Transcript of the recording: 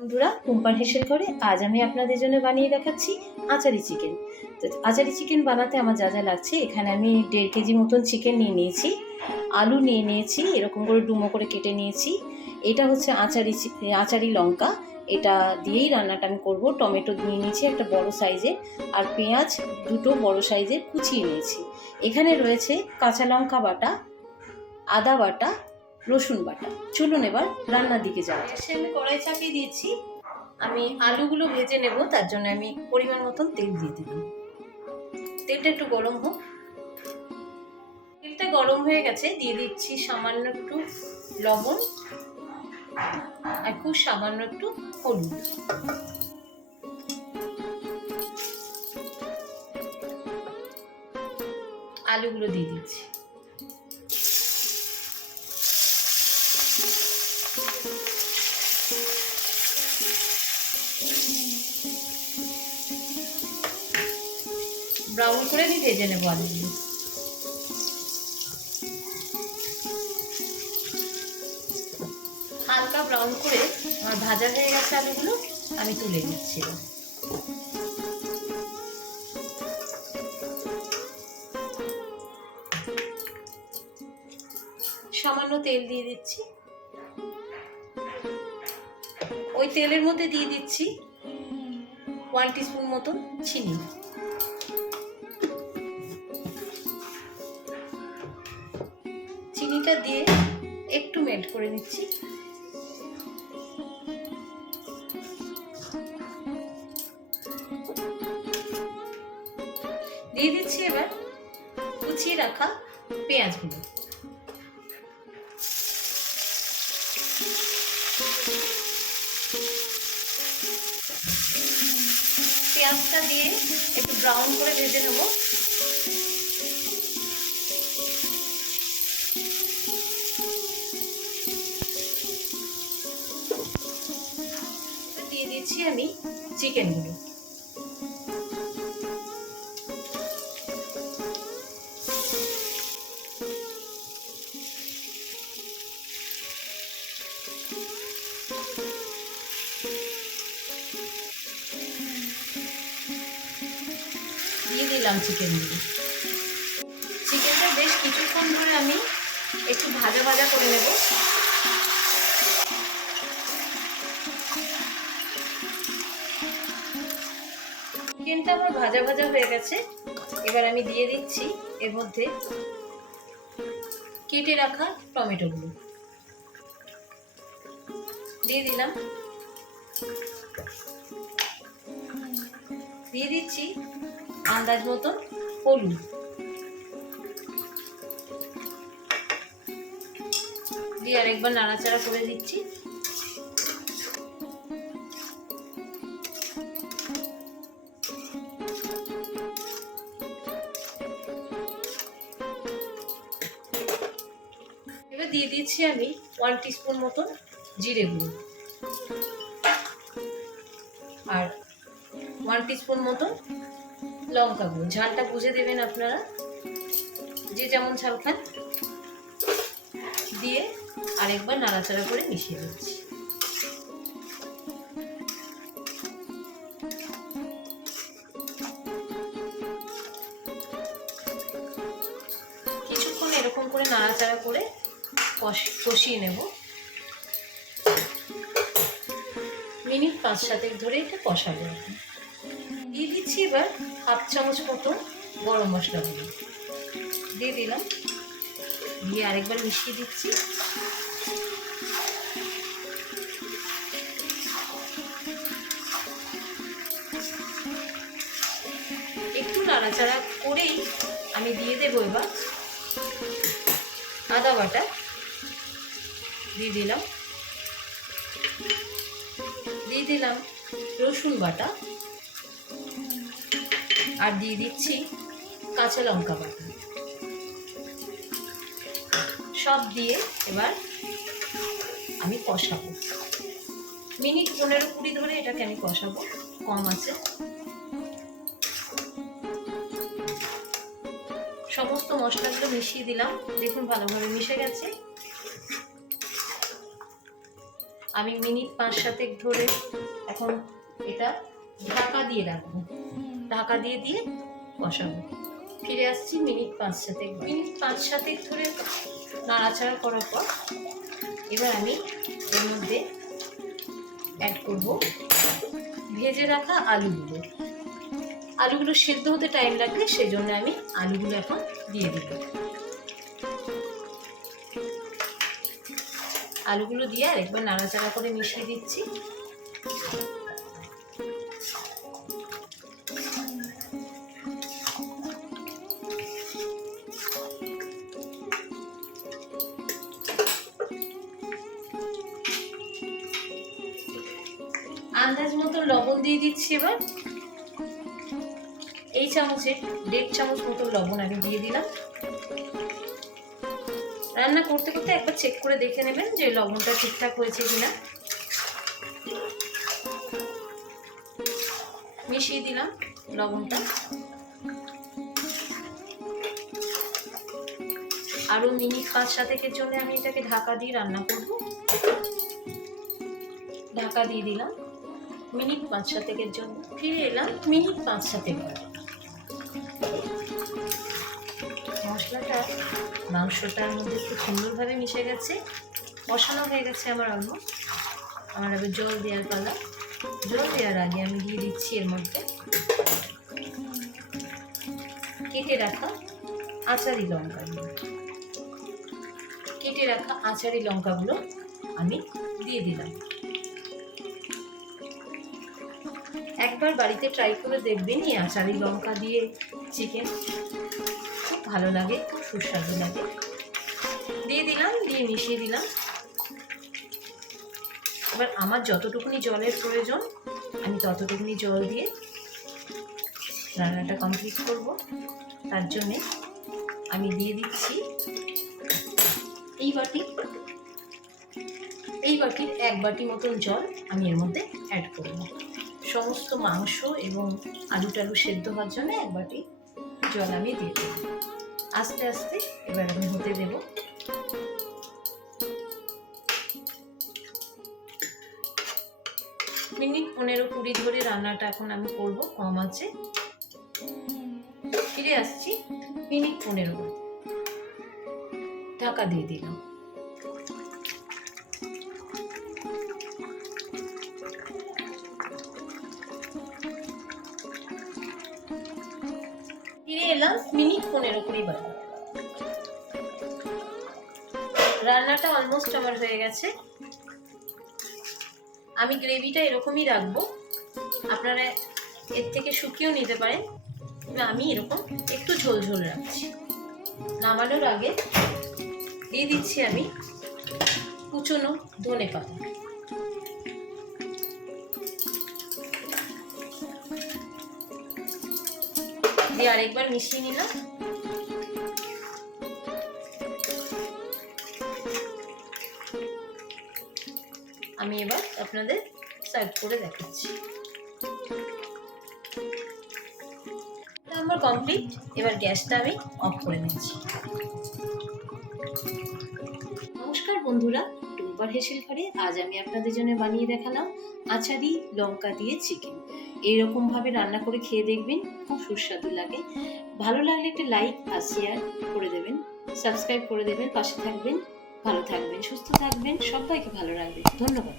বন্ধুরা, টুম্পার হেসেল করে আজ আমি আপনাদের জন্য বানিয়ে দেখাচ্ছি আচারি চিকেন। তো আচারি চিকেন বানাতে আমার যা যা লাগছে, এখানে আমি 1.5 কেজি মতন চিকেন নিয়ে নিয়েছি, আলু নিয়ে নিয়েছি, এরকম করে ডুমো করে কেটে নিয়েছি। এটা হচ্ছে আচারি লঙ্কা, এটা দিয়েই রান্নাটা আমি করবো। টমেটো নিয়ে নিয়েছি একটা বড় সাইজের, আর পেঁয়াজ দুটো বড় সাইজের কুচিয়ে নিয়েছি। এখানে রয়েছে কাঁচা লঙ্কা বাটা, আদা বাটা, রসুন বাটা। চলুন এবার রান্নার দিকে যাওয়া যাক। আমি কড়াই চাপিয়ে দিয়েছি, আমি আলুগুলো ভেজে নেব, তার জন্য আমি পরিমাণ মতন তেল দিয়ে দিলাম। তেলটা একটু গরম হোক। তেলটা গরম হয়ে গেছে, দিয়ে দিচ্ছি সামান্য একটু লবণ আর খুব সামান্য একটু হলুদ। আলুগুলো দিয়ে দিচ্ছি। ব্রাউন করে আমি ভেজে নেবো আলুগুলো। হালকা ব্রাউন করে আমার ভাজা হয়ে গেছে আলুগুলো, আমি তুলে নিচ্ছি। সামান্য তেল দিয়ে দিচ্ছি, ওই তেলের মধ্যে দিয়ে দিচ্ছি 1 টিস্পুন মতন চিনি। চিনিটা দিয়ে একটু মেল্ট করে নিচ্ছি। দিয়ে দিচ্ছি এবার কুচিয়ে রাখা পেঁয়াজগুলো। পেঁয়াজটা দিয়ে একটু ব্রাউন করে ভেজে নেব। দিয়ে দিচ্ছি আমি চিকেনগুলো। দিয়ে দিলাম চিকেনগুলো। চিকেনটা বেশ কিছুক্ষণ ধরে আমি একটু ভাজা ভাজা করে নেব। চিকেনটা আমার ভাজা ভাজা হয়ে গেছে, এবার আমি দিয়ে দিচ্ছি এর মধ্যে কেটে রাখা টমেটোগুলো। দিয়ে দিলাম। দিয়ে দিচ্ছি আন্দাজ মতন হলুদ। দিয়ে আরেকবার নাড়াচাড়া করে দিচ্ছি। এবার দিয়ে দিচ্ছি আমি 1 টিস্পুন মতন জিরে গুঁড়ো আর 1 টিস্পুন মতন লঙ্কা গুঁড়ো। ঝালটা বুঝে দেবেন আপনারা, যে যেমন ঝাল খান। দিয়ে আরেকবার নাড়াচাড়া করে মিশিয়ে দিচ্ছি। কিছুক্ষণ এরকম করে নাড়াচাড়া করে কষিয়ে নেব। মিনিট 5-7 ধরে এটা কষাবো। দিয়ে দিচ্ছি এবার 1/2 চামচ মতো গরম মশলা গুঁড়ো। দিয়ে দিলাম। দিয়ে আরেকবার মিশিয়ে দিচ্ছি। একটু নাড়াচাড়া করেই আমি দিয়ে দেবো এবার আদা বাটা। দিয়ে দিলাম। দিয়ে দিলাম রসুন বাটা, আর দিয়ে দিচ্ছি কাঁচা লঙ্কা বাটা। সব দিয়ে এবার আমি কষাবো। মিনিট 15-20 ধরে এটাকে আমি কষাবো কম আছে। সমস্ত মশলাগুলো মিশিয়ে দিলাম, দেখুন ভালোভাবে মিশে গেছে। আমি মিনিট 5-7 ধরে এখন এটা ঢাকা দিয়ে রাখবো, ঢাকা দিয়ে দিয়ে বসাবো। ফিরে আসছি মিনিট 5-7 ধরে নাড়াচাড়া করার পর এবার আমি এর মধ্যে অ্যাড করব ভেজে রাখা আলুগুলো। আলুগুলো সেদ্ধ হতে টাইম লাগবে, সেজন্য আমি আলুগুলো এখন দিয়ে দেব। আলুগুলো দিয়ে আরেকবার নাড়াচাড়া করে মিশিয়ে দিচ্ছি। আন্দাজ মতো লবণ দিয়ে দিচ্ছি। এবার এই চামচে 1.5 চামচ মতো লবণ আমি দিয়ে দিলাম। রান্না করতে করতে একবার চেক করে দেখে নেবেন যে লবণটা ঠিকঠাক হয়েছে কিনা। মিশিয়ে দিলাম লবণটা। আরো মিনিট 5-7 জন্য আমি এটাকে ঢাকা দিয়ে রান্না করব। ঢাকা দিয়ে দিলাম মিনিট 5-7 জন্য। ফিরে এলাম মিনিট 5-7 পর। মশলাটা মাংসটার মধ্যে খুব সুন্দরভাবে মিশে গেছে, কষানো হয়ে গেছে আমার অলমোস্ট। আমার আবার জল দেওয়ার পালা। জল দেওয়ার আগে আমি দিয়ে দিচ্ছি এর মধ্যে কেটে রাখা আচারি লঙ্কাগুলো। কেটে রাখা আচারি লঙ্কাগুলো আমি দিয়ে দিলাম। একবার বাড়িতে ট্রাই করে দেখবেন এই আচারি লঙ্কা দিয়ে চিকেন, খুব ভালো লাগে, খুব সুস্বাদু লাগে। দিয়ে দিলাম, দিয়ে মিশিয়ে দিলাম। এবার আমার যতটুকুনি জলের প্রয়োজন আমি ততটুকুনি জল দিয়ে রান্নাটা কমপ্লিট করব। তার জন্যে আমি দিয়ে দিচ্ছি এই বাটির 1 বাটি মতন জল আমি এর মধ্যে অ্যাড করব। সমস্ত মাংস এবং আলু টালু সেদ্ধ হওয়ার জন্য 1 বাটি জল আমি দিয়ে দেব। আস্তে আস্তে এবার আমি হতে দেব। মিনিট 15-20 ধরে রান্নাটা এখন আমি করব কম আঁচে। ফিরে আসছি মিনিট 15 পর। ঢাকা দিয়ে দিলাম। ফিরে এলাম মিনিট 15-20 বাদে। রান্নাটা অলমোস্ট আমার হয়ে গেছে। আমি গ্রেভিটা এরকমই রাখবো, আপনারা এর থেকে শুকিয়েও নিতে পারেন। আমি এরকম একটু ঝোল ঝোল রাখছি। নামানোর আগে দিয়ে দিচ্ছি আমি কুচনো ধনেপাতা। দিয়ে আরেকবার মিশিয়ে নিলাম। আমি এবার আপনাদের সার্ভ করে দেখাচ্ছি। আমার কমপ্লিট। এবার গ্যাসটা আমি অফ করে নিচ্ছি। নমস্কার বন্ধুরা, টুম্পার হেসেল ঘরে আজ আমি আপনাদের জন্য বানিয়ে দেখালাম আচারি লঙ্কা দিয়ে চিকেন। এইরকম ভাবে রান্না করে খেয়ে দেখবেন, খুব সুস্বাদু লাগে। ভালো লাগলে একটা লাইক আর শেয়ার করে দেবেন, সাবস্ক্রাইব করে দেবেন, পাশে থাকবেন। ভালো থাকবেন, সুস্থ থাকবেন, সবাইকে ভালো রাখবেন। ধন্যবাদ।